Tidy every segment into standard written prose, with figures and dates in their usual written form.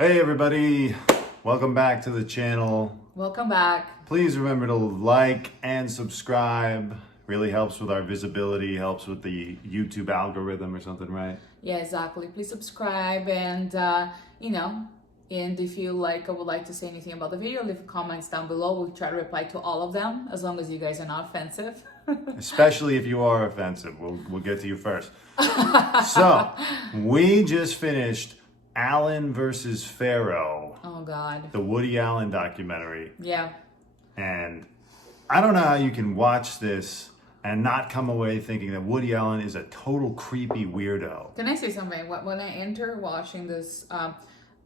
Hey everybody, welcome back to the channel. Welcome back. Please remember to like and subscribe. Really helps with our visibility, helps with the YouTube algorithm or something, right? Yeah, exactly. Please subscribe and and if you would like to say anything about the video, leave comments down below. We'll try to reply to all of them as long as you guys are not offensive. Especially if you are offensive. We'll get to you first. So, we just finished Allen versus FARROW. Oh God. The Woody Allen documentary. Yeah. And I don't know how you can watch this and not come away thinking that Woody Allen is a total creepy weirdo. Can I say something? When I enter watching this, I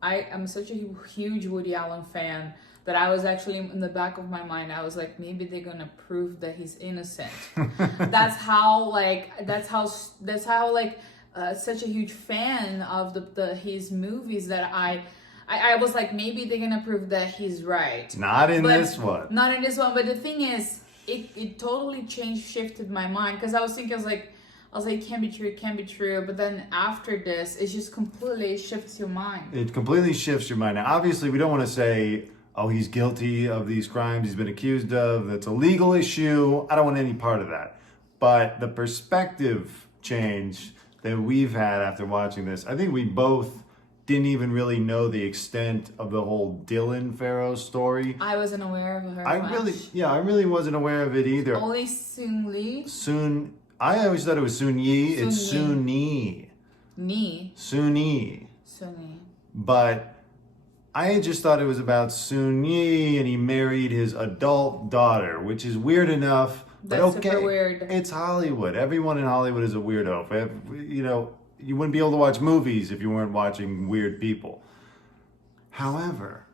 am such a huge Woody Allen fan that I was actually in the back of my mind, I was like, maybe they're gonna prove that he's innocent. That's how such a huge fan of his movies that I was like, maybe they're gonna prove that he's right. Not in this one. Not in this one. But the thing is, it totally shifted my mind, because I was thinking, I was like, it can't be true. But then after this, it just completely shifts your mind. It completely shifts your mind. Now, obviously, we don't want to say, oh, he's guilty of these crimes he's been accused of. That's a legal issue. I don't want any part of that. But the perspective change that we've had after watching this, I think we both didn't even really know the extent of the whole Dylan FARROW story. I wasn't aware of her. I really wasn't aware of it either. Only Soon Lee. I always thought it was Soon Yi. It's Soon Yi. Soon Yi. But I just thought it was about Soon Yi, and he married his adult daughter, which is weird enough. But That's okay, super weird. It's Hollywood. Everyone in Hollywood is a weirdo. You wouldn't be able to watch movies if you weren't watching weird people. However,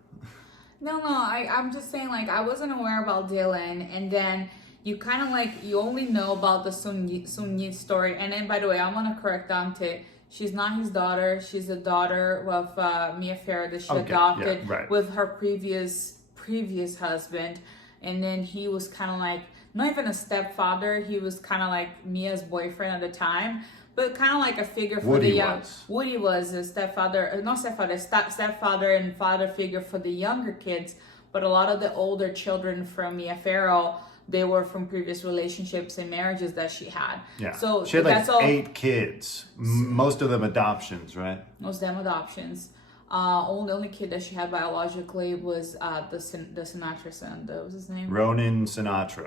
I'm just saying, I wasn't aware about Dylan, and then you kind of you only know about the Soon Yi story. And then, by the way, I want to correct Dante. She's not his daughter. She's the daughter of Mia Farrow that she adopted with her previous husband. And then he was kind of not even a stepfather. He was kind of Mia's boyfriend at the time, but kind of a figure for the young. Woody was a stepfather and father figure for the younger kids. But a lot of the older children from Mia Farrow, they were from previous relationships and marriages that she had. Yeah. So she had 8 kids. Most of them adoptions, right? Most of them adoptions. Only kid that she had biologically was the Sinatra son. What was his name? Ronan Sinatra.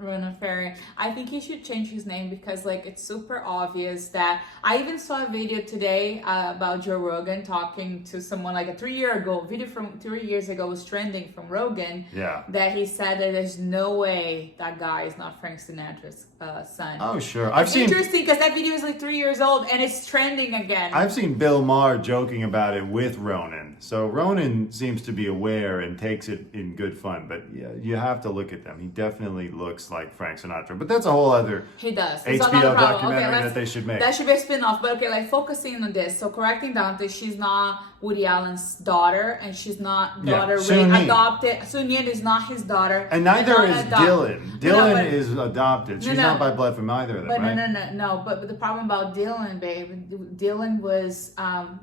Ronan Ferry. I think he should change his name, because it's super obvious that I even saw a video today about Joe Rogan talking to someone a 3 year ago. Video from 3 years ago was trending from Rogan. Yeah. That he said that there's no way that guy is not Frank Sinatra's son. Oh sure, It's interesting because that video is 3 years old and it's trending again. I've seen Bill Maher joking about it with Ronan. So Ronan seems to be aware and takes it in good fun. But yeah, you have to look at them. He definitely looks like Frank Sinatra. But that's a whole other HBO documentary that they should make. That should be a spin-off. But focusing on this. So correcting Dante, she's not Woody Allen's daughter, and she's not adopted. Soon Yi is not his daughter. And neither is Dylan. Dylan is adopted. She's not by blood from either of them, right? No. But the problem about Dylan, babe, Dylan was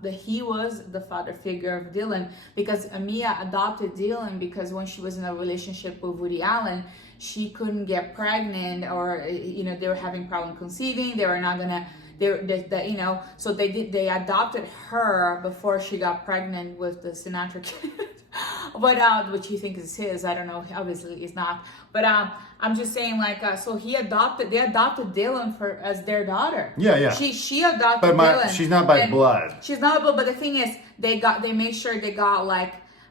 he was the father figure of Dylan, because Mia adopted Dylan because when she was in a relationship with Woody Allen, she couldn't get pregnant, or they were having problem conceiving. They were not gonna. So they adopted her before she got pregnant with the Sinatra kid. But which he thinks is his, I don't know. Obviously, it's not. But I'm just saying, so they adopted Dylan as their daughter. Yeah. She adopted Dylan. She's not by blood. She's not by blood. But the thing is, they made sure they got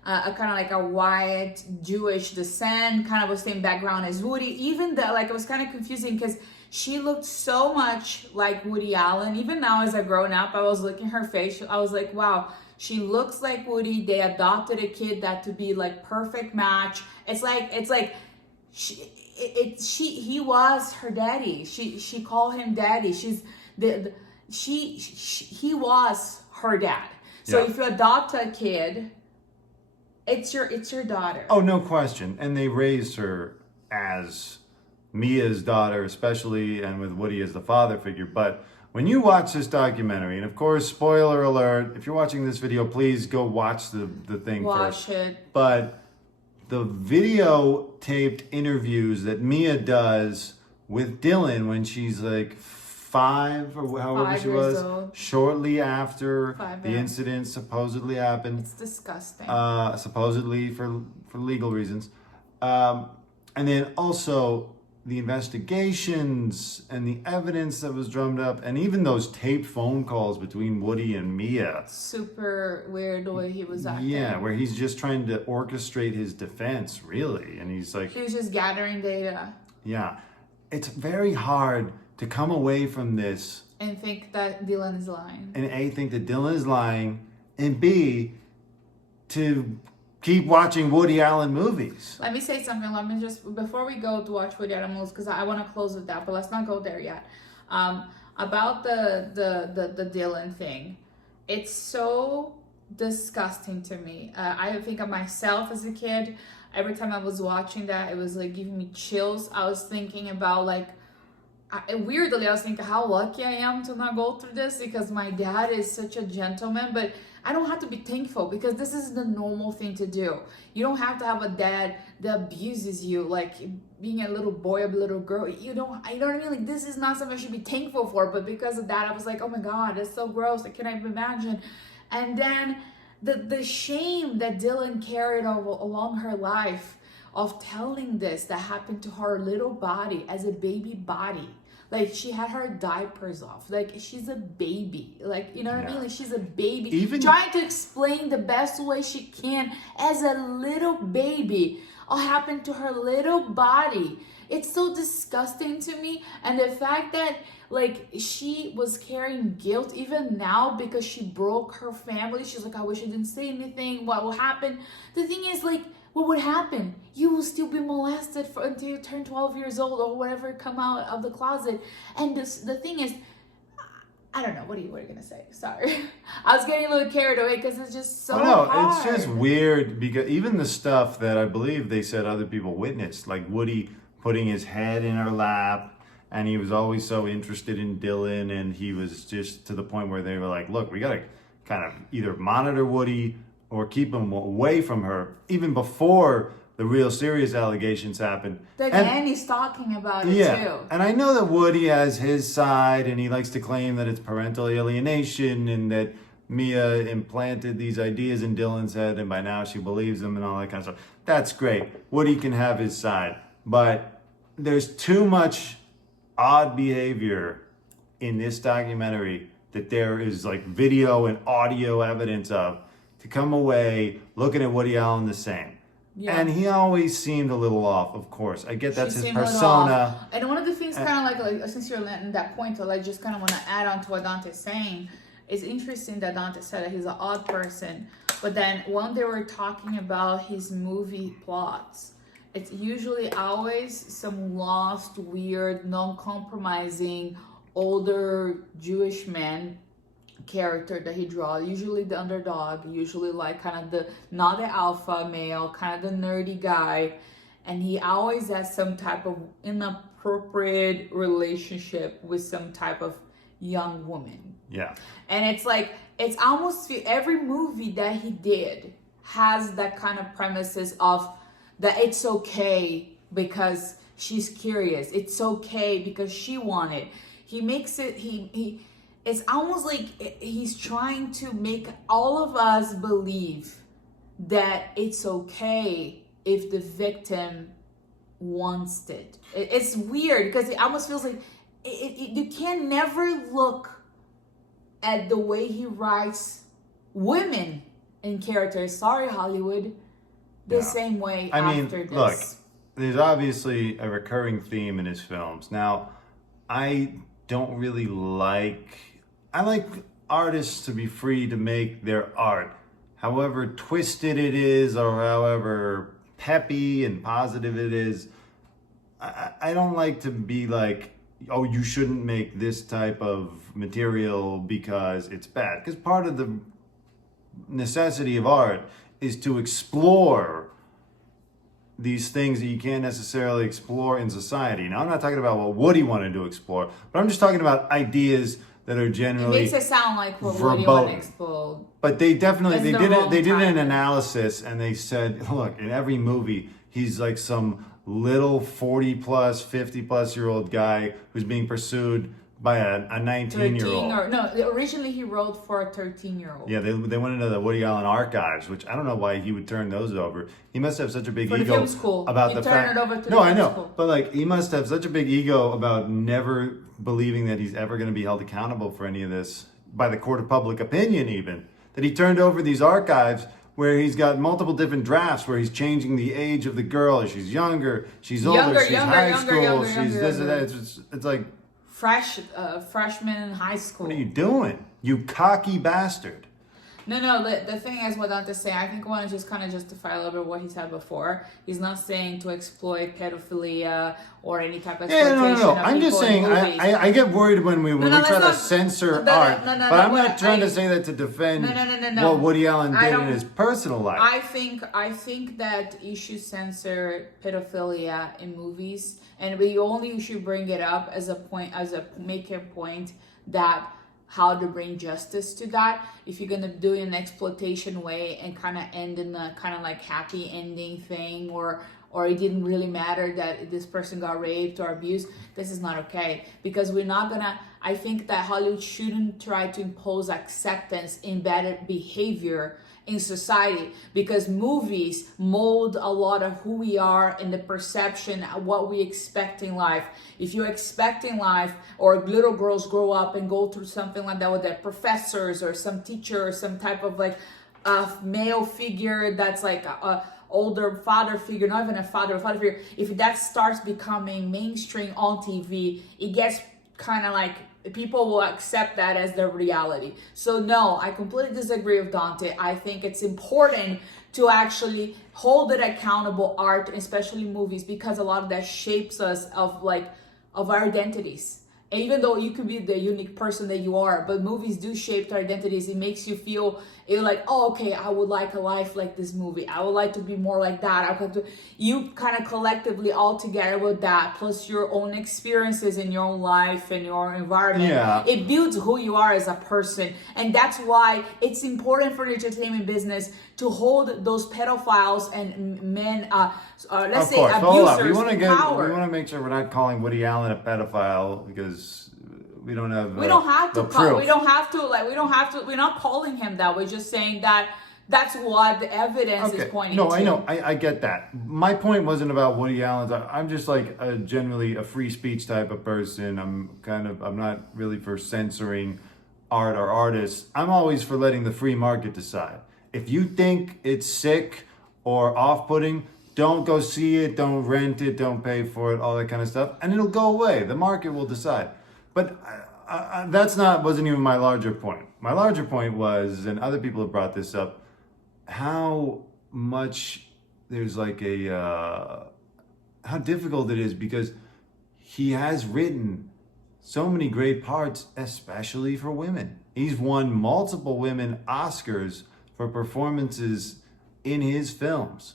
a kind of a white Jewish descent, kind of the same background as Woody. Even though it was kind of confusing because she looked so much like Woody Allen. Even now, as a grown up, I was looking at her face. I was like, wow. She looks like Woody. They adopted a kid that to be perfect match. It's like he was her daddy. She called him daddy. He was her dad. So if you adopt a kid, it's your daughter. Oh, no question. And they raised her as Mia's daughter, especially, and with Woody as the father figure. But when you watch this documentary, and of course, spoiler alert, if you're watching this video, please go watch the thing first. Watch it. But the videotaped interviews that Mia does with Dylan when she's like 5 or however 5 she years was, old. shortly after 5, the yeah. incident supposedly happened. It's disgusting. Supposedly for legal reasons. And then also the investigations and the evidence that was drummed up, and even those taped phone calls between Woody and Mia. Super weird the way he was acting. Yeah, where he's just trying to orchestrate his defense, really. And he's like, He was just gathering data yeah, it's very hard to come away from this and think that Dylan is lying. and A, think that Dylan is lying, and B, to keep watching Woody Allen movies. Let me say something. Let me just, before we go to watch Woody Allen movies, because I want to close with that, but let's not go there yet. About the Dylan thing, it's so disgusting to me. I think of myself as a kid. Every time I was watching that, it was like giving me chills. I was thinking about like, weirdly, I was thinking how lucky I am to not go through this, because my dad is such a gentleman, but I don't have to be thankful, because this is the normal thing to do. You don't have to have a dad that abuses you, like being a little boy or a little girl. You know what I mean? Like, this is not something I should be thankful for, but because of that, I was like, oh my God, it's so gross. I can't even imagine. And then the shame that Dylan carried along her life of telling this that happened to her little body as a baby body. Like, she had her diapers off. Like, she's a baby. Like, you know what I mean? Like, she's a baby. Even trying to explain the best way she can as a little baby what happened to her little body. It's so disgusting to me. And the fact that, like, she was carrying guilt even now because she broke her family. She's like, I wish I didn't say anything. What will happen? The thing is, like, what would happen? You will still be molested until you turn 12 years old or whatever, come out of the closet. And the thing is, I don't know. What are you going to say? Sorry. I was getting a little carried away because it's just so hard. It's just weird, because even the stuff that I believe they said other people witnessed, like Woody putting his head in her lap, and he was always so interested in Dylan, and he was just to the point where they were like, look, we got to kind of either monitor Woody or keep him away from her, even before the real serious allegations happened. The nanny's talking about it too. And I know that Woody has his side, and he likes to claim that it's parental alienation and that Mia implanted these ideas in Dylan's head, and by now she believes them and all that kind of stuff. That's great. Woody can have his side. But there's too much odd behavior in this documentary that there is like video and audio evidence of, to come away looking at Woody Allen the same. Yeah. And he always seemed a little off, of course. I get that's his persona. And one of the things kind of like, since you're at that point, I just kind of want to add on to what Dante's saying. It's interesting that Dante said that he's an odd person. But then when they were talking about his movie plots, it's usually always some lost, weird, non-compromising, older Jewish man character that he draws, usually the underdog, usually like kind of not the alpha male, kind of the nerdy guy, and he always has some type of inappropriate relationship with some type of young woman. Yeah. And it's like, it's almost every movie that he did has that kind of premises of that it's okay because she's curious, it's okay because she wanted. He makes it, it's almost like he's trying to make all of us believe that it's okay if the victim wants it. It's weird because it almost feels like you can never look at the way he writes women in characters. Sorry, Hollywood. The same way after this. Look, there's obviously a recurring theme in his films. Now, I like artists to be free to make their art. However twisted it is, or however peppy and positive it is, I don't like to be like, oh, you shouldn't make this type of material because it's bad. Because part of the necessity of art is to explore these things that you can't necessarily explore in society. Now, I'm not talking about what Woody wanted to explore, but I'm just talking about ideas that are It generally makes it sound like what Woody verboten. explode. But they definitely It's they the did it. wrong They did an timing. analysis and they said, look, in every movie, he's like some little 40 plus, 50 plus year old guy who's being pursued by a 19-year-old. Or no, originally he wrote for a 13-year-old. Yeah, they went into the Woody Allen archives, which I don't know why he would turn those over. He must have such a big For the ego film school. about He the turned fact. it over to No, the I film know, school. but like he must have such a big ego about never believing that he's ever going to be held accountable for any of this by the court of public opinion, even that he turned over these archives where he's got multiple different drafts where he's changing the age of the girl. She's younger, she's older, she's high school, she's this and that. It's like. Freshman in high school. What are you doing, you cocky bastard? No. The thing is, what Dante's saying, I think I want to just kind of justify a little bit what he said before. He's not saying to exploit pedophilia or any type of exploitation. No. Of I'm just saying, I get worried when we try to censor art, but I'm not trying to say that to defend what Woody Allen did in his personal life. I think that you should censor pedophilia in movies, and you should bring it up as make a point that how to bring justice to that. If you're gonna do it in an exploitation way and kind of end in a kind of like happy ending thing, or it didn't really matter that this person got raped or abused, this is not okay. Because I think that Hollywood shouldn't try to impose acceptance in bad behavior in society, because movies mold a lot of who we are and the perception of what we expect in life. If you're expecting life, or little girls grow up and go through something like that with their professors or some teacher or some type of like a male figure that's like a older father figure, not even a father figure, if that starts becoming mainstream on TV, it gets kind of like people will accept that as their reality. So no, I completely disagree with Dante. I think it's important to actually hold it accountable, art, especially movies, because a lot of that shapes us of our identities. And even though you could be the unique person that you are, but movies do shape their identities. It makes you feel like, oh, okay, I would like a life like this movie. I would like to be more like that. You kind of collectively all together with that, plus your own experiences in your own life and your environment. Yeah. It builds who you are as a person. And that's why it's important for the entertainment business to hold those pedophiles and men, let's say abusers in power. We want to make sure we're not calling Woody Allen a pedophile because we don't have. We don't have to. Proof. We don't have to. We're not calling him that. We're just saying that that's what the evidence is pointing to. No, I know. I get that. My point wasn't about Woody Allen's. I'm just like generally a free speech type of person. I'm not really for censoring art or artists. I'm always for letting the free market decide. If you think it's sick or off-putting, don't go see it, don't rent it, don't pay for it, all that kind of stuff, and it'll go away. The market will decide. But wasn't even my larger point. My larger point was, and other people have brought this up, how much there's like how difficult it is, because he has written so many great parts, especially for women. He's won multiple women Oscars for performances in his films,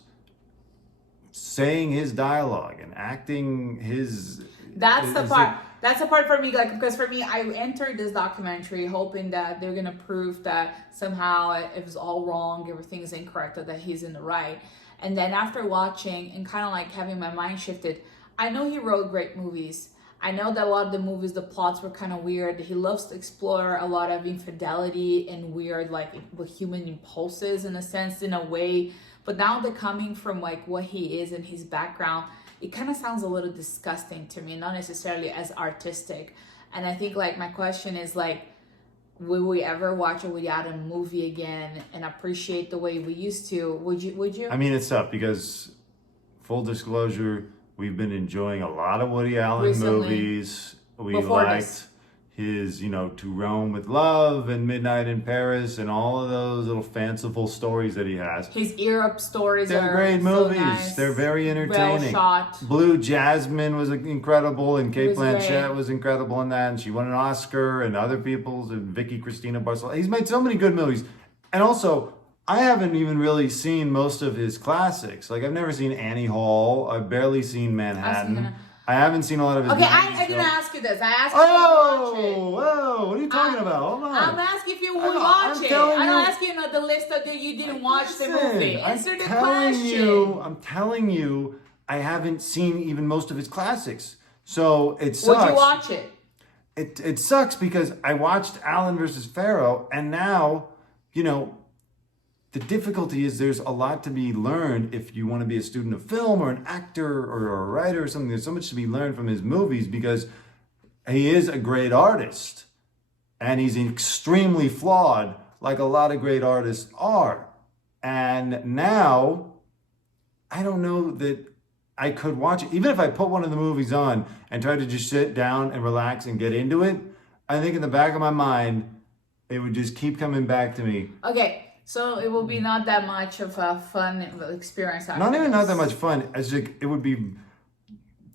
saying his dialogue and acting his. That's the part. That's the part for me, because for me, I entered this documentary hoping that they're gonna prove that somehow it was all wrong, everything is incorrect, or that he's in the right. And then after watching and kind of like having my mind shifted, I know he wrote great movies. I know that a lot of the movies, the plots were kind of weird. He loves to explore a lot of infidelity and weird, like with human impulses in a sense, in a way. But now they're coming from like what he is and his background, it kind of sounds a little disgusting to me, not necessarily as artistic. And I think like my question is like, will we ever watch a Woody Allen movie again and appreciate the way we used to? Would you? I mean, it's tough because, full disclosure, we've been enjoying a lot of Woody Allen Recently, movies. We before liked this. his, To Rome with Love and Midnight in Paris and all of those little fanciful stories that he has. His Europe stories They're are great so movies. nice. They're very entertaining. Well shot. Blue Jasmine was incredible, and Kate was Blanchett great. was incredible in that, and she won an Oscar, and other people's, and Vicky Cristina Barcelona. He's made so many good movies. And also, I haven't even really seen most of his classics. Like, I've never seen Annie Hall. I've barely seen Manhattan. I haven't seen a lot of his. Okay, I didn't ask you this. I asked you if you watch it. Whoa! What are you talking about? Hold on. I'm asking if you would watch it. I don't ask you the list of that you didn't watch the movie. Answer the question. I'm telling you, I haven't seen even most of his classics. So it sucks. Would you watch it? It sucks because I watched Alan versus Farrow, and now, the difficulty is there's a lot to be learned if you want to be a student of film or an actor or a writer or something. There's so much to be learned from his movies because he is a great artist and he's extremely flawed, like a lot of great artists are. And now, I don't know that I could watch it. Even if I put one of the movies on and try to just sit down and relax and get into it, I think in the back of my mind, it would just keep coming back to me. Okay, so it will be not that much of a fun experience. Not even not that much fun. It's like it would be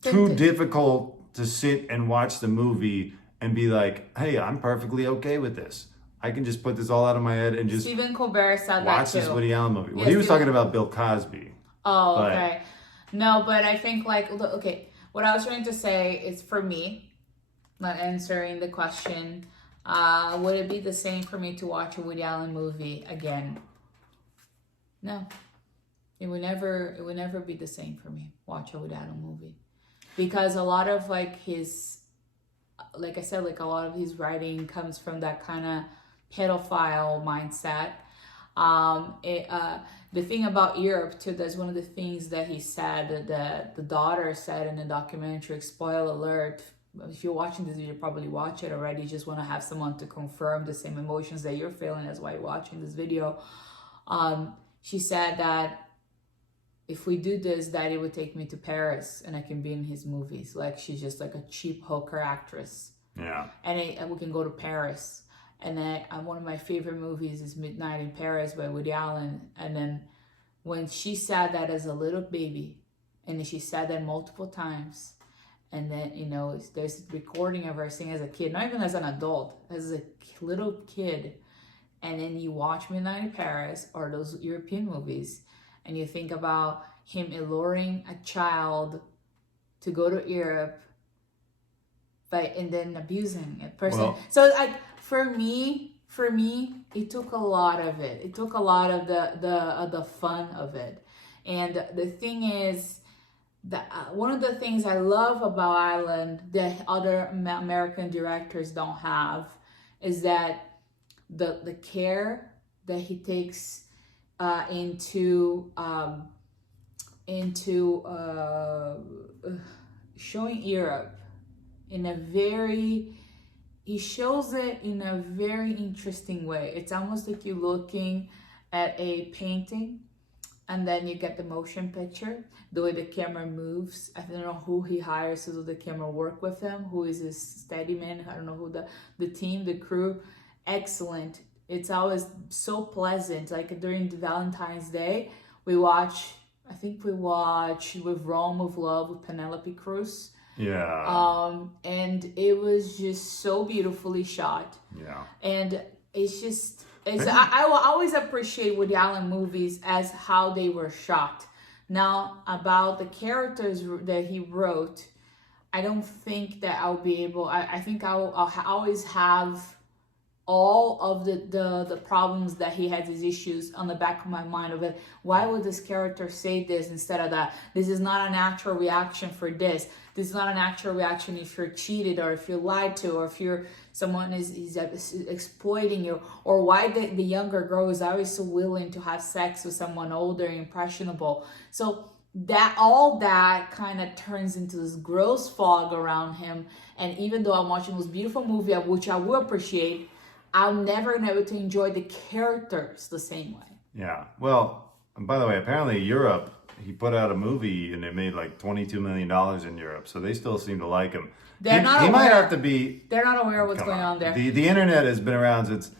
too difficult to sit and watch the movie and be like, hey, I'm perfectly okay with this. I can just put this all out of my head and just Stephen Colbert said watch that this too. Woody Allen movie. Well, he was talking about Bill Cosby. Oh, okay. No, but I think okay, what I was trying to say is for me, not answering the question, would it be the same for me to watch a Woody Allen movie again? No. It would never be the same for me, watch a Woody Allen movie. Because a lot of his, like I said, a lot of his writing comes from that kind of pedophile mindset. The thing about Europe too, that's one of the things that he said, that the daughter said in the documentary, spoiler alert, if you're watching this video, you probably watch it already, you just want to have someone to confirm the same emotions that you're feeling, that's why you're watching this video. She said that if we do this, Daddy would take me to Paris and I can be in his movies. She's just a cheap hooker actress. Yeah. And we can go to Paris. And then one of my favorite movies is Midnight in Paris by Woody Allen. And then when she said that as a little baby, and she said that multiple times, and then, there's a recording of her singing as a kid, not even as an adult, as a little kid. And then you watch Midnight in Paris or those European movies, and you think about him alluring a child to go to Europe, and then abusing a person. Well, so for me, it took a lot of it. It took a lot of the fun of it. And the thing is that one of the things I love about Ireland that other American directors don't have is that the care that he takes into showing Europe he shows it in a very interesting way. It's almost like you're looking at a painting and then you get the motion picture, the way the camera moves. I don't know who he hires to do the camera work with him, who is his steady man. I don't know who the team, the crew. Excellent. It's always so pleasant. During the Valentine's Day, we watch With Rome with Love with Penelope Cruz. Yeah. And it was just so beautifully shot. Yeah. And I will always appreciate Woody Allen movies as how they were shot. Now, about the characters that he wrote, I don't think that I'll be able, I think I'll always have all of the problems that he had, these issues on the back of my mind of it. Why would this character say this instead of that? This is not a natural reaction for this. This is not a natural reaction if you're cheated or if you're lied to or if someone is exploiting you, or why the younger girl is always so willing to have sex with someone older and impressionable. So all that kind of turns into this gross fog around him. And even though I'm watching this beautiful movie, which I will appreciate, I'm never going to be able to enjoy the characters the same way. Yeah. Well, and by the way, apparently Europe, he put out a movie and it made $22 million in Europe. So they still seem to like him. They're not aware. He might have to be. They're not aware of what's going on there. The internet has been around since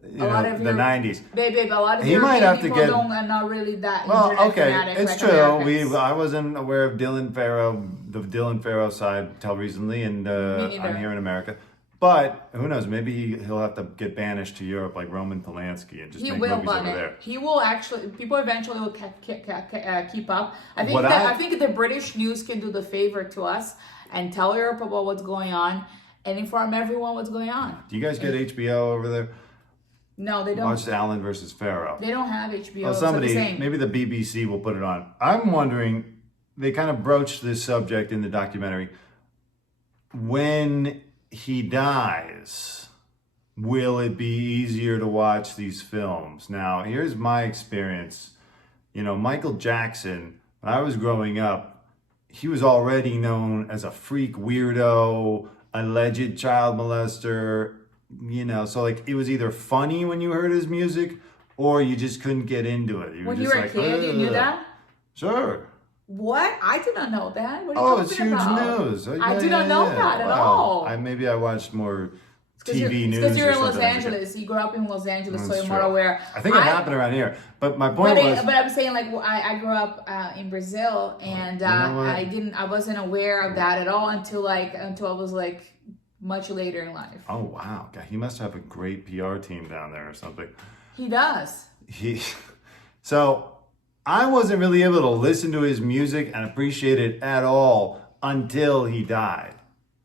the 90s. Babe, a lot of he might have people to get, are not really that internet fanatic. It's true. Americans. I wasn't aware of the Dylan Farrow side till recently, and I'm here in America. But who knows? Maybe he'll have to get banished to Europe like Roman Polanski and just make movies over there. He will actually. People eventually will keep up. What I think the British news can do the favor to us and tell Europe about what's going on and inform everyone what's going on. Do you guys get HBO over there? No, they don't. Watch Allen versus Farrow. They don't have HBO. Well, somebody, maybe the BBC will put it on. I'm wondering, they kind of broached this subject in the documentary. When he dies, will it be easier to watch these films? Now, here's my experience. You know, Michael Jackson, when I was growing up, he was already known as a freak weirdo, alleged child molester, you know, so like it was either funny when you heard his music or you just couldn't get into it. When you were a kid, you knew that? Sure. What? I did not know that. What are you talking about? It's huge news. I did not know that at all. Maybe I watched more TV news. Because you're in Los Angeles. You grew up in Los Angeles, so you're more aware. I think it happened around here. But my point was... But I'm saying, like, I grew up in Brazil, and I wasn't aware of that at all until I was like much later in life. Oh, wow. God, he must have a great PR team down there or something. He does. So I wasn't really able to listen to his music and appreciate it at all until he died.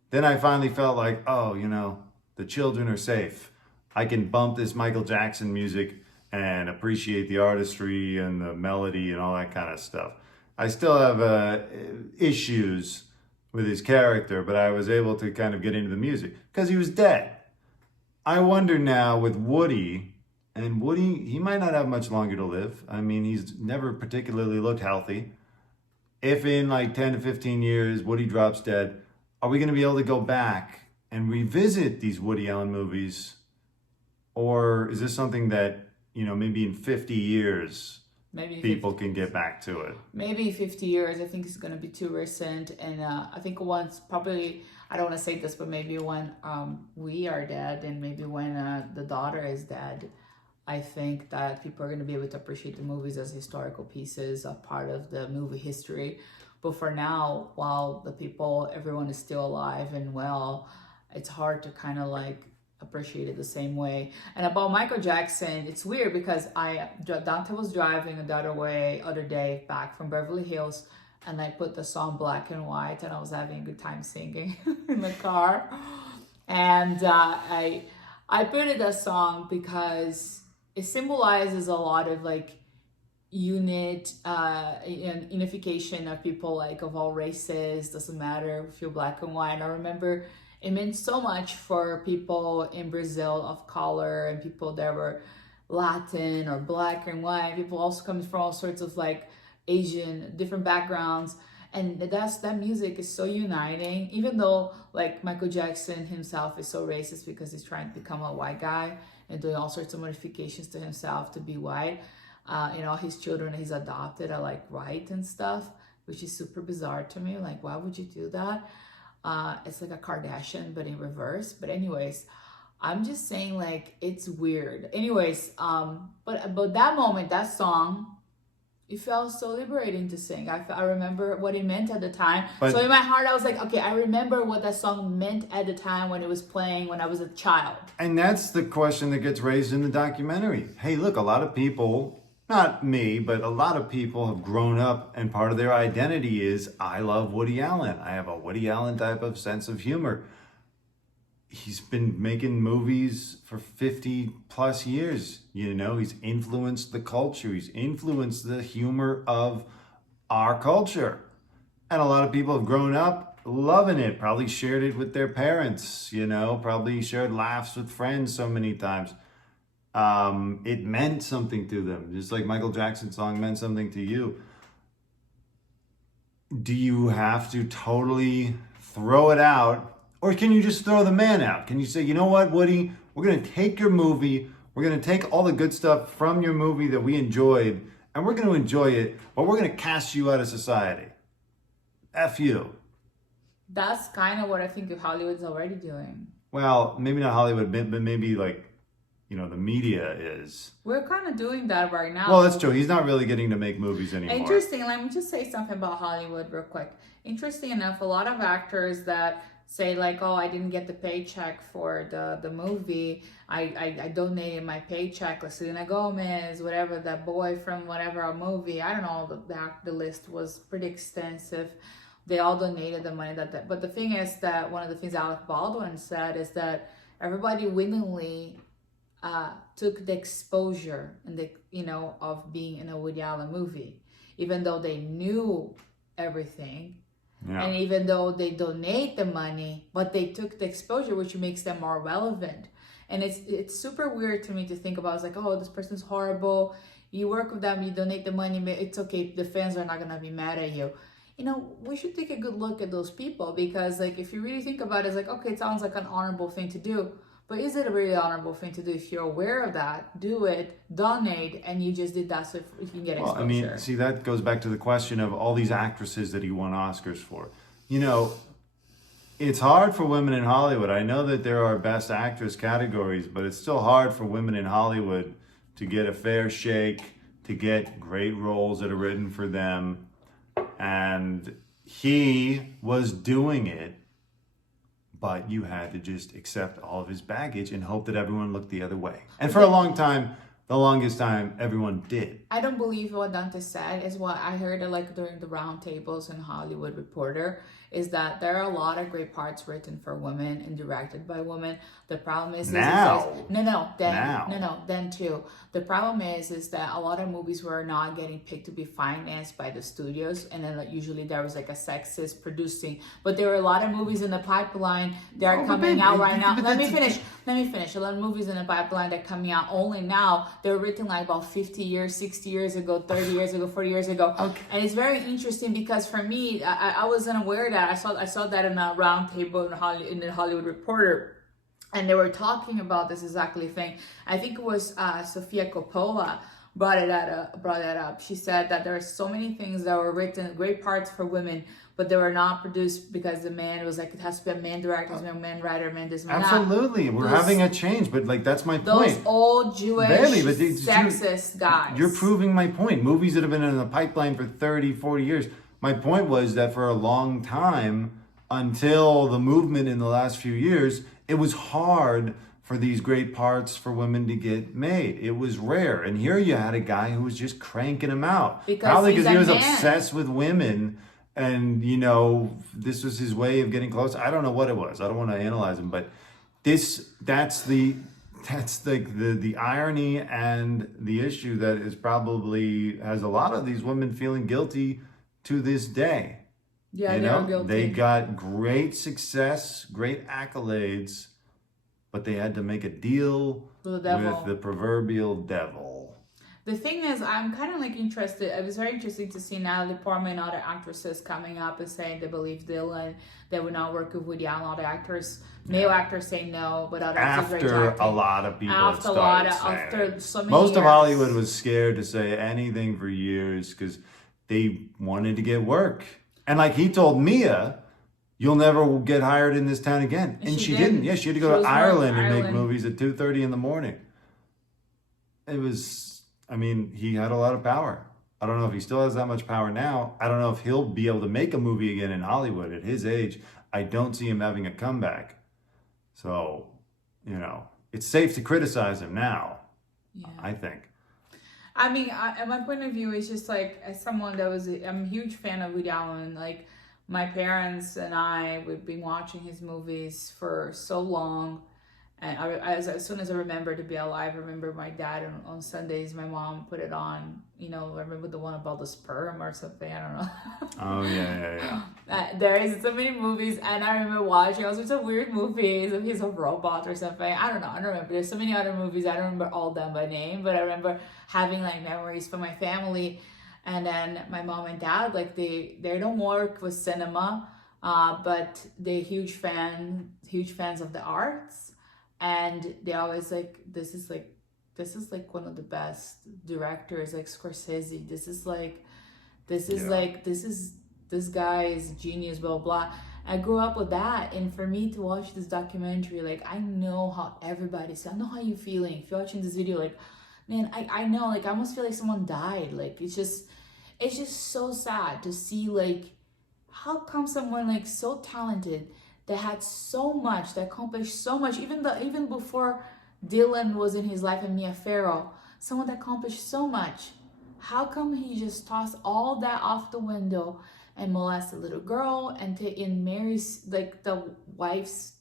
Then I finally felt like, oh, you know, the children are safe. I can bump this Michael Jackson music and appreciate the artistry and the melody and all that kind of stuff. I still have issues with his character, but I was able to kind of get into the music because he was dead. I wonder now with Woody, and Woody, he might not have much longer to live. I mean, he's never particularly looked healthy. If in like 10 to 15 years, Woody drops dead, are we going to be able to go back and revisit these Woody Allen movies? Or is this something that, you know, maybe in 50 years, people can get back to it? Maybe 50 years. I think it's going to be too recent. And I think once, probably, I don't want to say this, but maybe when we are dead and maybe when the daughter is dead, I think that people are going to be able to appreciate the movies as historical pieces, a part of the movie history. But for now, while everyone is still alive and well, it's hard to kind of like appreciate it the same way. And about Michael Jackson, it's weird because Dante was driving the other day back from Beverly Hills, and I put the song Black and White, and I was having a good time singing in the car. And I put it a song because it symbolizes a lot of like unification of people, like of all races. Doesn't matter if you're black and white. I remember it meant so much for people in Brazil of color and people that were Latin or black and white. People also coming from all sorts of like Asian, different backgrounds. And that music is so uniting, even though like Michael Jackson himself is so racist because he's trying to become a white guy and doing all sorts of modifications to himself to be white. All his children he's adopted are like white and stuff, which is super bizarre to me. Like, why would you do that? It's like a Kardashian, but in reverse. But anyways, I'm just saying like, it's weird. Anyways, but that moment, that song, it felt so liberating to sing. I remember what it meant at the time. So in my heart, I was like, okay, I remember what that song meant at the time when it was playing when I was a child. And that's the question that gets raised in the documentary. Hey, look, a lot of people, not me, but a lot of people have grown up and part of their identity is, I love Woody Allen. I have a Woody Allen type of sense of humor. He's been making movies for 50 plus years. You know, he's influenced the culture. He's influenced the humor of our culture. And a lot of people have grown up loving it, probably shared it with their parents, you know, probably shared laughs with friends so many times. It meant something to them, just like Michael Jackson's song meant something to you. Do you have to totally throw it out? Or can you just throw the man out? Can you say, you know what, Woody, we're going to take your movie, we're going to take all the good stuff from your movie that we enjoyed, and we're going to enjoy it, but we're going to cast you out of society. F you. That's kind of what I think Hollywood's already doing. Well, maybe not Hollywood, but maybe like, you know, the media is. We're kind of doing that right now. Well, that's true. He's not really getting to make movies anymore. Interesting. Let me just say something about Hollywood real quick. Interesting enough, a lot of actors that say like, oh, I didn't get the paycheck for the movie. I donated my paycheck. Like Selena Gomez, whatever, that boy from whatever a movie. I don't know. The list was pretty extensive. They all donated the money but the thing is that one of the things Alec Baldwin said is that everybody willingly took the exposure and the of being in a Woody Allen movie, even though they knew everything. Yeah. And even though they donate the money, but they took the exposure, which makes them more relevant. And it's super weird to me to think about. It's like, oh, this person's horrible. You work with them, you donate the money, it's okay. The fans are not gonna be mad at you. We should take a good look at those people, because like if you really think about it, it's like, okay, it sounds like an honorable thing to do. But is it a really honorable thing to do? If you're aware of that, do it, donate, and you just did that so you can get exposure. Well, I mean, see, that goes back to the question of all these actresses that he won Oscars for. It's hard for women in Hollywood. I know that there are best actress categories, but it's still hard for women in Hollywood to get a fair shake, to get great roles that are written for them. And he was doing it. But you had to just accept all of his baggage and hope that everyone looked the other way. And for a long time, the longest time, everyone did. I don't believe what Dante said is what I heard like during the roundtables in Hollywood Reporter, is that there are a lot of great parts written for women and directed by women. The problem is now. Then too. The problem is that a lot of movies were not getting picked to be financed by the studios, and then like, usually there was like a sexist producing. But there were a lot of movies in the pipeline that are coming out right now. Let me finish. A lot of movies in the pipeline that are coming out only now. They were written like about 50 years, 60 years ago, 30 years ago, 40 years ago. Okay. And it's very interesting because for me, I wasn't aware that. I saw that in a roundtable in the Hollywood Reporter. And they were talking about this exactly thing. I think it was Sofia Coppola brought that up. She said that there are so many things that were written, great parts for women, but they were not produced because the man was like, it has to be a man director, a man writer, a man this, man that. Absolutely. We're having a change, but like that's my point. Those old Jewish sexist guys. You're proving my point. Movies that have been in the pipeline for 30, 40 years. My point was that for a long time, until the movement in the last few years, it was hard for these great parts for women to get made. It was rare. And here you had a guy who was just cranking them out. Probably because he was obsessed with women, and this was his way of getting close. I don't know what it was. I don't want to analyze him, but that's the irony and the issue that is probably has a lot of these women feeling guilty to this day. Yeah, they're guilty. They got great success, great accolades, but they had to make a deal with the proverbial devil. The thing is, I'm kind of like interested. It was very interesting to see Natalie Portman and other actresses coming up and saying they believe Dylan, they would not work with Woody Allen. All the actors, male actors say no, but other actors after a lot of people after so many most years. of Hollywood was scared to say anything for years because they wanted to get work. And like he told Mia, you'll never get hired in this town again. And she didn't. Yeah, she had to go to Ireland and make movies at 2:30 in the morning. It was, he had a lot of power. I don't know if he still has that much power now. I don't know if he'll be able to make a movie again in Hollywood at his age. I don't see him having a comeback. So, it's safe to criticize him now, I think. My point of view is just like, as someone I'm a huge fan of Woody Allen. Like, my parents and we've been watching his movies for so long. And as soon as I remember to be alive, I remember my dad on Sundays, my mom put it on, I remember the one about the sperm or something, I don't know. Oh, yeah. There is so many movies, and I remember watching all sorts of weird movies of he's a robot or something. I don't know, I don't remember. There's so many other movies, I don't remember all them by name, but I remember having like memories from my family. And then my mom and dad, like they don't work with cinema, but they're huge fans of the arts. And they always like, this is like one of the best directors, like Scorsese. This guy is genius, blah, blah. I grew up with that. And for me to watch this documentary, like, I know how everybody's, I know how you're feeling. If you're watching this video, like, man, I know, like, I almost feel like someone died. Like, it's just so sad to see, like, how come someone, like, so talented that had so much, that accomplished so much, even before Dylan was in his life and Mia Farrow, someone that accomplished so much. How come he just tossed all that off the window and molest a little girl and marries like the wife's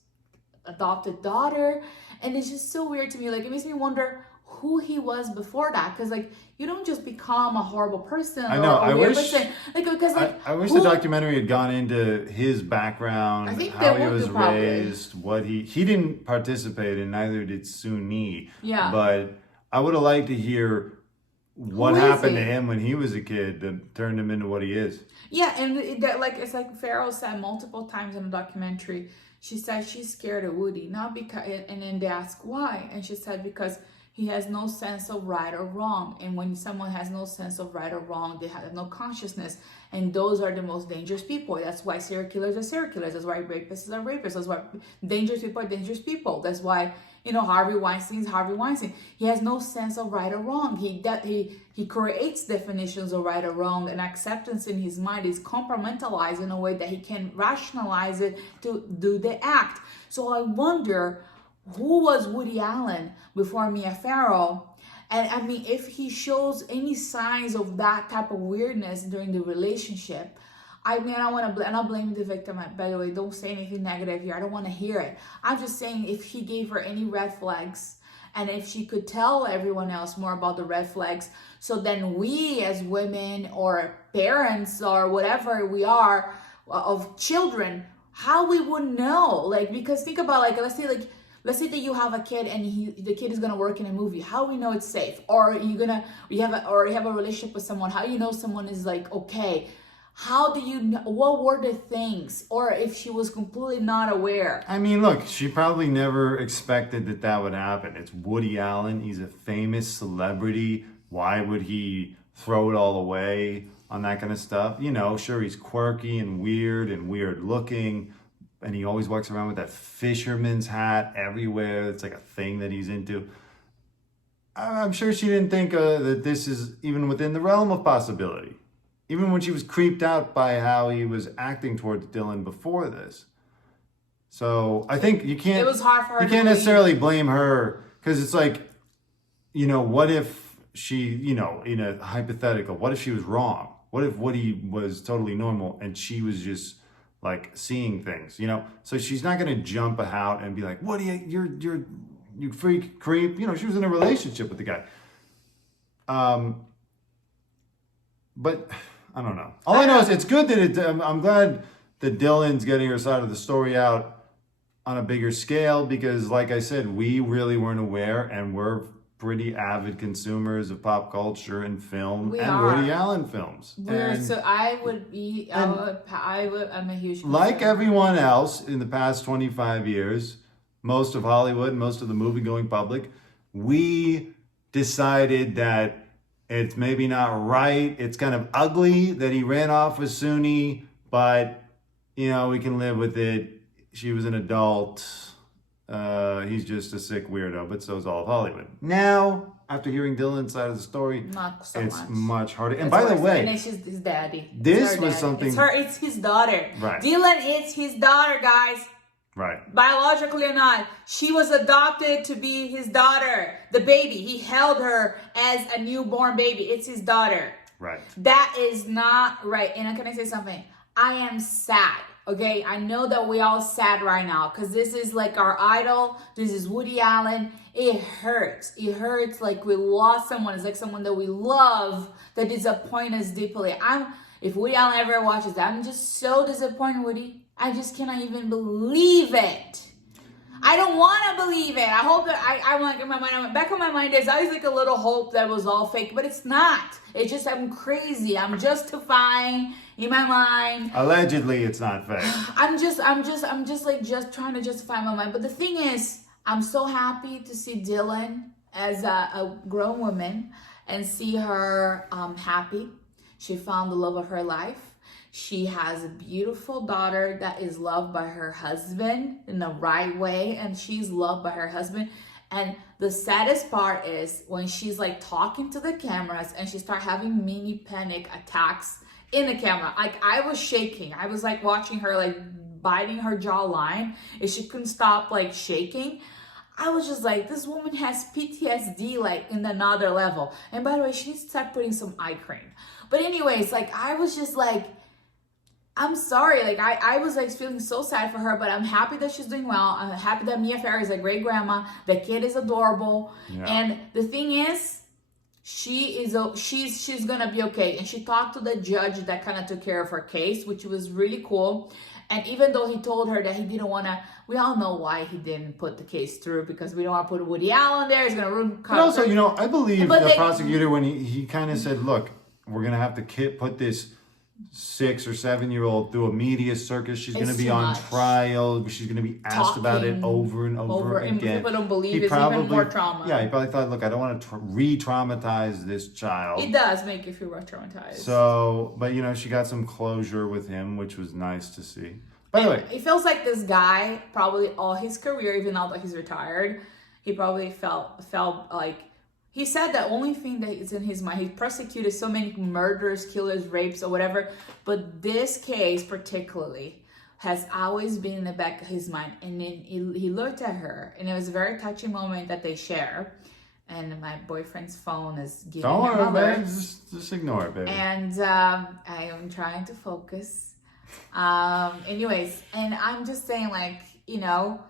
adopted daughter? And it's just so weird to me. Like, it makes me wonder who he was before that, because like you don't just become a horrible person. I know. I wish. Like, because like I wish the documentary had gone into his background, I think how they he would was do probably. raised, what he didn't participate in, neither did Suni. Yeah. But I would have liked to hear what Who is happened he? to him when he was a kid that turned him into what he is. Yeah, and that, like, it's like Farrow said multiple times in the documentary. She said she's scared of Woody, not because, and then they ask why, and she said because he has no sense of right or wrong. And when someone has no sense of right or wrong, they have no consciousness. And those are the most dangerous people. That's why serial killers are serial killers. That's why rapists are rapists. That's why dangerous people are dangerous people. That's why, Harvey Weinstein is Harvey Weinstein. He has no sense of right or wrong. He creates definitions of right or wrong, and acceptance in his mind is compartmentalized in a way that he can rationalize it to do the act. So I wonder, who was Woody Allen before Mia Farrow? And I mean, if he shows any signs of that type of weirdness during the relationship, I mean, I'm not blaming the victim. By the way, don't say anything negative here. I don't want to hear it. I'm just saying, if he gave her any red flags, and if she could tell everyone else more about the red flags, so then we as women or parents or whatever we are of children, how we would know? Like, because think about, like, let's say that you have a kid and the kid is gonna work in a movie. How we know it's safe? Or you have a relationship with someone. How you know someone is like okay? How do you know? What were the things? Or if she was completely not aware? I mean, look, she probably never expected that would happen. It's Woody Allen. He's a famous celebrity. Why would he throw it all away on that kind of stuff? Sure, he's quirky and weird looking. And he always walks around with that fisherman's hat everywhere. It's like a thing that he's into. I'm sure she didn't think that this is even within the realm of possibility. Even when she was creeped out by how he was acting towards Dylan before this. So I think you can't. It was hard for her. You can't necessarily blame her, because it's like, what if she, in a hypothetical, what if she was wrong? What if Woody was totally normal and she was just like seeing things, So she's not gonna jump out and be like, Woody, you freak, creep. She was in a relationship with the guy. But I don't know. All I know is it's good that I'm glad that Dylan's getting her side of the story out on a bigger scale, because like I said, we really weren't aware, and we're pretty avid consumers of pop culture and film Woody Allen films. I'm a huge consumer. Like everyone else in the past 25 years, most of Hollywood, most of the movie-going public, we decided that it's maybe not right. It's kind of ugly that he ran off with Suni, but, we can live with it. She was an adult. He's just a sick weirdo, but so is all of Hollywood. Now, after hearing Dylan's side of the story, not so it's much. much harder. And by the way, and it's his daddy. This was something. It's his daughter. Right. Dylan is his daughter, guys. Right. Biologically or not, she was adopted to be his daughter. The baby, he held her as a newborn baby. It's his daughter. Right. That is not right. And can I say something? I am sad. Okay, I know that we all sad right now because this is like our idol. This is Woody Allen. It hurts. It hurts like we lost someone. It's like someone that we love that disappointed us deeply. If Woody Allen ever watches that, I'm just so disappointed, Woody. I just cannot even believe it. I don't want to believe it. I hope that I'm like in my mind, back in my mind, there's always like a little hope that was all fake, but it's not. It's just I'm crazy. I'm justifying in my mind. Allegedly, it's not fake. I'm just trying to justify my mind. But the thing is, I'm so happy to see Dylan as a grown woman and see her happy. She found the love of her life. She has a beautiful daughter that is loved by her husband in the right way, and she's loved by her husband. And the saddest part is when she's like talking to the cameras and she starts having mini panic attacks in the camera. Like I was shaking. I was like watching her like biting her jawline and she couldn't stop like shaking. I was just like, this woman has PTSD like in another level. And by the way, she needs to start putting some eye cream. But anyways, like I was just like, I'm sorry, like I was like feeling so sad for her, but I'm happy that she's doing well. I'm happy that Mia Farrow is a great grandma. The kid is adorable. Yeah. And the thing is, she's gonna be okay. And she talked to the judge that kind of took care of her case, which was really cool. And even though he told her that he didn't want to, we all know why he didn't put the case through, because we don't want to put Woody Allen there. He's going to ruin. But also, you know, I believe the prosecutor when he kind of said, look, we're going to have to put this 6 or 7-year-old through a media circus. She's going to be on trial. She's going to be asked about it over and over again. And people don't believe it's even more trauma. Yeah, he probably thought, look, I don't want to re-traumatize this child. It does make you feel traumatized. So, but you know, she got some closure with him, which was nice to see. By the way, it feels like this guy probably all his career, even now that he's retired, he probably felt like, he said the only thing that is in his mind, he prosecuted so many murders, killers, rapes, or whatever, but this case particularly has always been in the back of his mind. And then he looked at her, and it was a very touching moment that they share. And my boyfriend's phone is giving don't him worry, babe. Just ignore it, baby. And I am trying to focus. Anyways, and I'm just saying, like, you know,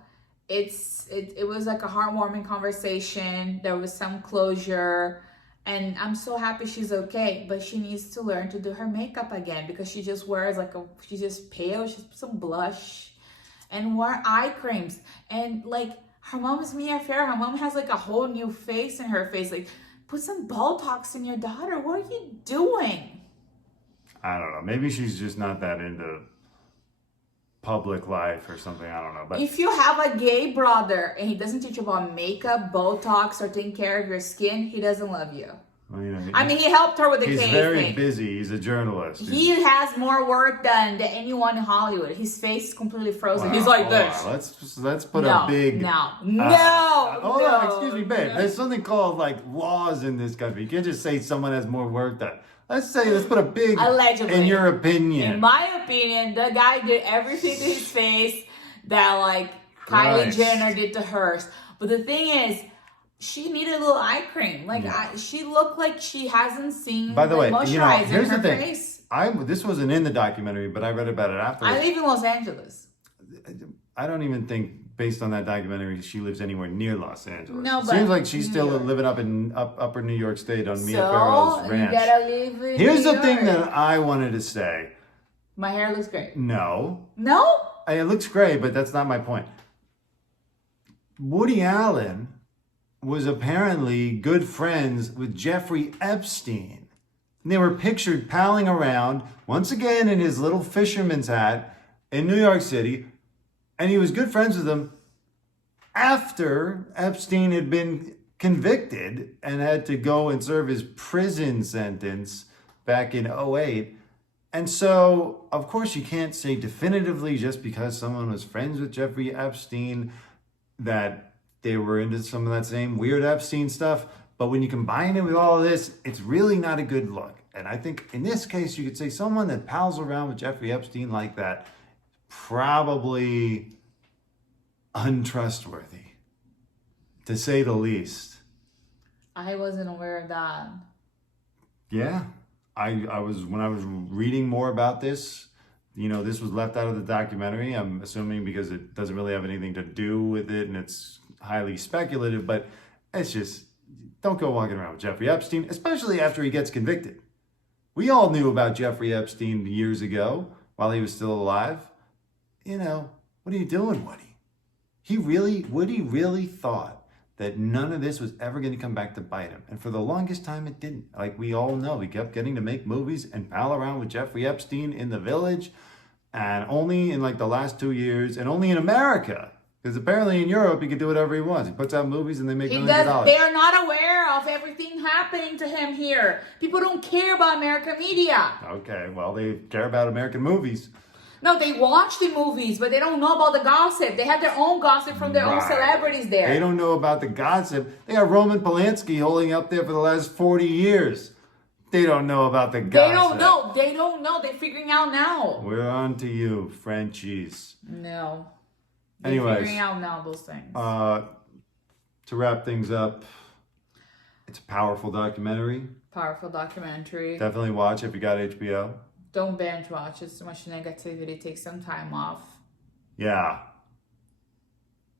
it was like a heartwarming conversation. There was some closure, and I'm so happy she's okay, but she needs to learn to do her makeup again, because she just wears she's just pale. She's put some blush and wear eye creams, and like her mom is Mia Farrow. Her mom has like a whole new face in her face. Like, put some Botox in your daughter. What are you doing? I don't know. Maybe she's just not that into public life or something. I don't know. But if you have a gay brother and he doesn't teach you about makeup, Botox, or taking care of your skin, he doesn't love you. Well, you know, I mean, he helped her with the case. He's very busy. He's a journalist. He has more work done than anyone in Hollywood. His face is completely frozen. He's like this. Let's put a big no. Excuse me, babe. There's something called like laws in this country. You can't just say someone has more work done. Let's put a big, allegedly, in your opinion. In my opinion, the guy did everything to his face that like Kylie Jenner did to hers. But the thing is, she needed a little eye cream. Like, she looked like she hasn't seen. By the way, you know, here's the thing. Face. This wasn't in the documentary, but I read about it afterwards. I live in Los Angeles. I don't even think, based on that documentary, she lives anywhere near Los Angeles. No, it seems like she's still living up in upper New York State on Mia Farrow's ranch. You gotta live in Here's New the thing York. that I wanted to say. My hair looks great. No. It looks great, but that's not my point. Woody Allen was apparently good friends with Jeffrey Epstein. And they were pictured palling around, once again in his little fisherman's hat, in New York City. And he was good friends with him after Epstein had been convicted and had to go and serve his prison sentence back in 2008. And so, of course, you can't say definitively just because someone was friends with Jeffrey Epstein that they were into some of that same weird Epstein stuff. But when you combine it with all of this, it's really not a good look. And I think in this case, you could say someone that pals around with Jeffrey Epstein like that, probably untrustworthy, to say the least. I wasn't aware of that. Yeah, I was, when I was reading more about this, you know, this was left out of the documentary. I'm assuming because it doesn't really have anything to do with it and it's highly speculative, but it's just, don't go walking around with Jeffrey Epstein, especially after he gets convicted. We all knew about Jeffrey Epstein years ago while he was still alive. You know, what are you doing, Woody? Woody really thought that none of this was ever going to come back to bite him. And for the longest time, it didn't. Like we all know, he kept getting to make movies and pal around with Jeffrey Epstein in The Village. And only in like the last 2 years, and only in America, because apparently in Europe, he can do whatever he wants. He puts out movies and they make millions of dollars. They are not aware of everything happening to him here. People don't care about American media. Okay, well, they care about American movies. No, they watch the movies, but they don't know about the gossip. They have their own gossip from their own celebrities there. They don't know about the gossip. They got Roman Polanski holding up there for the last 40 years. They don't know about the gossip. They don't know. They don't know. They're figuring out now. We're on to you, Frenchies. No. They're Anyways, figuring out now those things. To wrap things up, it's a powerful documentary. Powerful documentary. Definitely watch it if you got HBO. Don't binge watch. It's too much negativity. Take some time off. Yeah.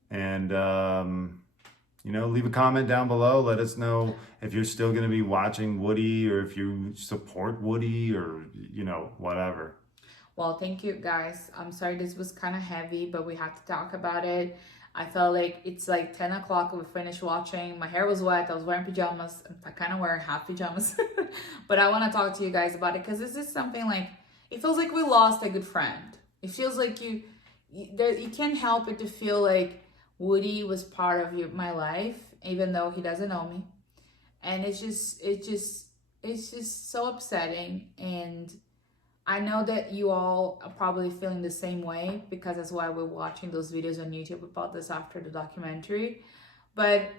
And, leave a comment down below. Let us know if you're still going to be watching Woody or if you support Woody or, whatever. Well, thank you guys. I'm sorry this was kind of heavy, but we have to talk about it. I felt like it's like 10 o'clock. We finished watching. My hair was wet. I was wearing pajamas. I kind of wear half pajamas. But I want to talk to you guys about it because this is something like, it feels like we lost a good friend. It feels like you can't help it to feel like Woody was part of my life, even though he doesn't know me. And it's just so upsetting. And I know that you all are probably feeling the same way because that's why we're watching those videos on YouTube about this after the documentary. But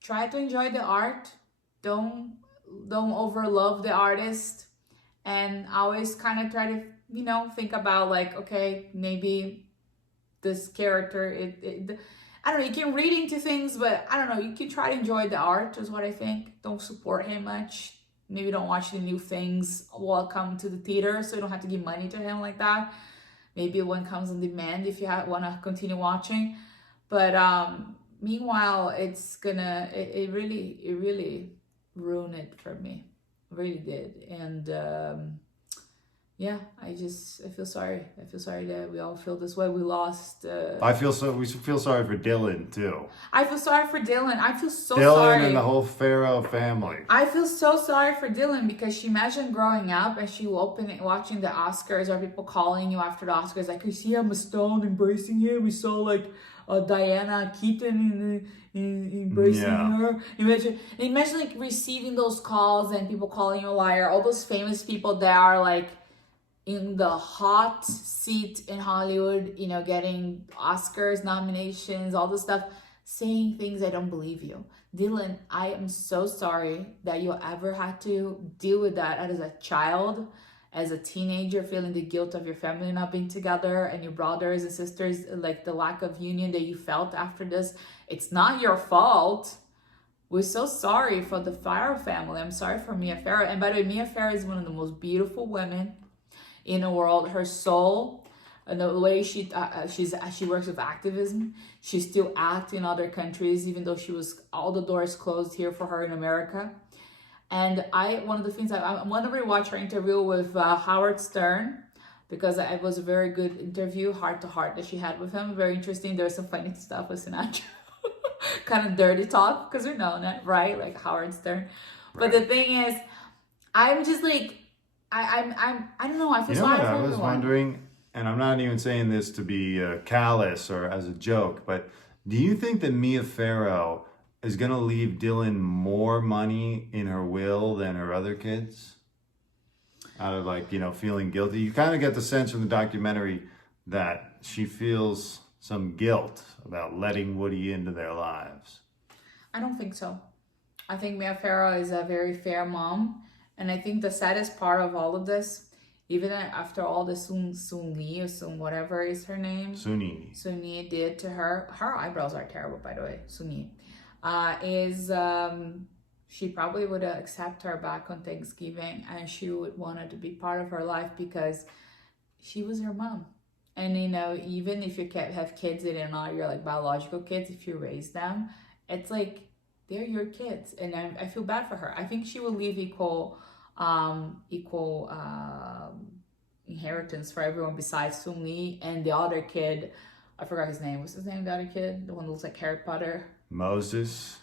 try to enjoy the art. Don't overlove the artist. And always kind of try to, think about like, okay, maybe this character, I don't know, you can read into things, but I don't know, you can try to enjoy the art is what I think. Don't support him much. Maybe don't watch the new things while come to the theater, so you don't have to give money to him like that. Maybe one comes on demand if you want to continue watching. But meanwhile, it really ruined it for me. It really did. And yeah, I feel sorry. I feel sorry that we all feel this way. We lost. We feel sorry for Dylan too. I feel sorry for Dylan. I feel so Dylan sorry. Dylan and the whole FARROW family. I feel so sorry for Dylan because she imagined growing up and she watching the Oscars or people calling you after the Oscars like, I see Emma Stone embracing him. We saw like Diana Keaton embracing her. Imagine like receiving those calls and people calling you a liar. All those famous people that are like in the hot seat in Hollywood, getting Oscars nominations, all this stuff, saying things I don't believe you. Dylan, I am so sorry that you ever had to deal with that as a child, as a teenager, feeling the guilt of your family not being together and your brothers and sisters, like the lack of union that you felt after this. It's not your fault. We're so sorry for the FARROW family. I'm sorry for Mia Farrow. And by the way, Mia Farrow is one of the most beautiful women in the world. Her soul and the way she works with activism. She still acts in other countries, even though all the doors closed here for her in America. And one of the things I want to rewatch her interview with Howard Stern, because it was a very good interview, heart to heart, that she had with him. Very interesting. There's some funny stuff with Sinatra. Kind of dirty talk, because we know that, right? Like Howard Stern. But the thing is, I'm just like, I don't know. I feel sorry for everyone. I was wondering, and I'm not even saying this to be callous or as a joke, but do you think that Mia Farrow is going to leave Dylan more money in her will than her other kids? Out of like, feeling guilty. You kind of get the sense from the documentary that she feels some guilt about letting Woody into their lives. I don't think so. I think Mia Farrow is a very fair mom. And I think the saddest part of all of this, even after all the Soon Lee or Soon whatever is her name, Suni did to her eyebrows are terrible, by the way, Suni, she probably would accept her back on Thanksgiving and she would want her to be part of her life because she was her mom. And even if you have kids that are not your like biological kids, if you raise them, it's like they're your kids. And I feel bad for her. I think she will leave equal inheritance for everyone besides Soon Lee and the other kid. I forgot his name. What's his name, the other kid? The one that looks like Harry Potter. Moses,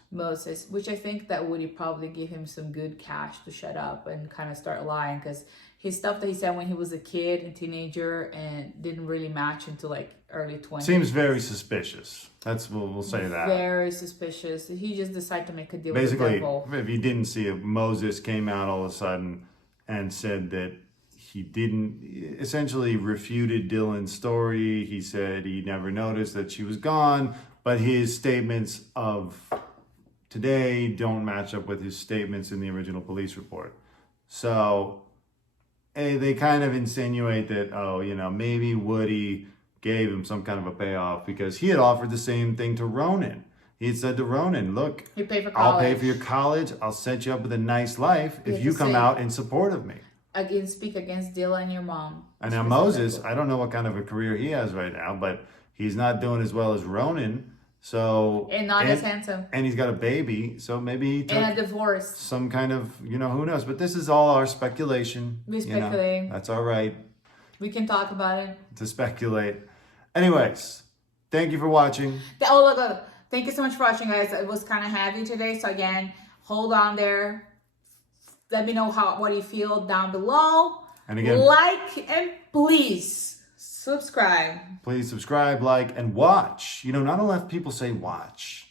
which I think that Woody probably give him some good cash to shut up and kind of start lying, because his stuff that he said when he was a kid and teenager and didn't really match into like early 20s. Seems very suspicious. We'll say that. Very suspicious. He just decided to make a deal with the devil. Basically, if you didn't see it, Moses came out all of a sudden and said that he didn't, essentially refuted Dylan's story. He said he never noticed that she was gone, but his statements to today don't match up with his statements in the original police report. So they kind of insinuate that, oh, you know, maybe Woody gave him some kind of a payoff because he had offered the same thing to Ronan. He had said to Ronan, look, You pay for I'll college. pay for your college. I'll set you up with a nice life if you come out in support of me. Again, speak against Dylan and your mom. And now Moses, I don't know what kind of a career he has right now, but he's not doing as well as Ronan. So And not as handsome. And he's got a baby, so maybe he took And a divorce. some kind of, you know, who knows. But this is all our speculation. We you know. speculate. That's all right We can talk about it. to speculate. Anyways, thank you for watching. Oh, look. Thank you so much for watching, guys. It was kind of heavy today. So again, hold on there. Let me know what you feel down below. And again, like and please subscribe. Please subscribe, like, and watch. You know, not enough people say watch.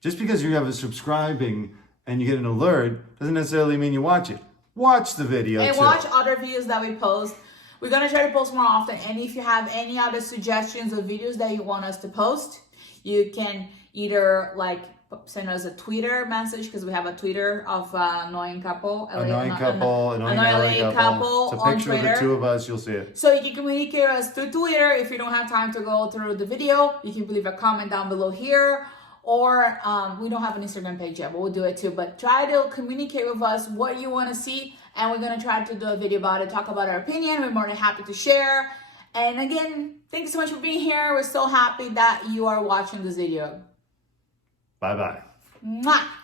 Just because you have a subscribing and you get an alert doesn't necessarily mean you watch it. Watch the video And too. watch other videos that we post. We're going to try to post more often. And if you have any other suggestions of videos that you want us to post, you can either like send us a Twitter message, because we have a Twitter of annoying couple. Annoying couple. It's a picture on of the two of us. You'll see it. So you can communicate us through Twitter. If you don't have time to go through the video, you can leave a comment down below here. Or we don't have an Instagram page yet, but we'll do it too. But try to communicate with us what you want to see. And we're going to try to do a video about it, talk about our opinion. We're more than happy to share. And again, thank you so much for being here. We're so happy that you are watching this video. Bye-bye. Mwah!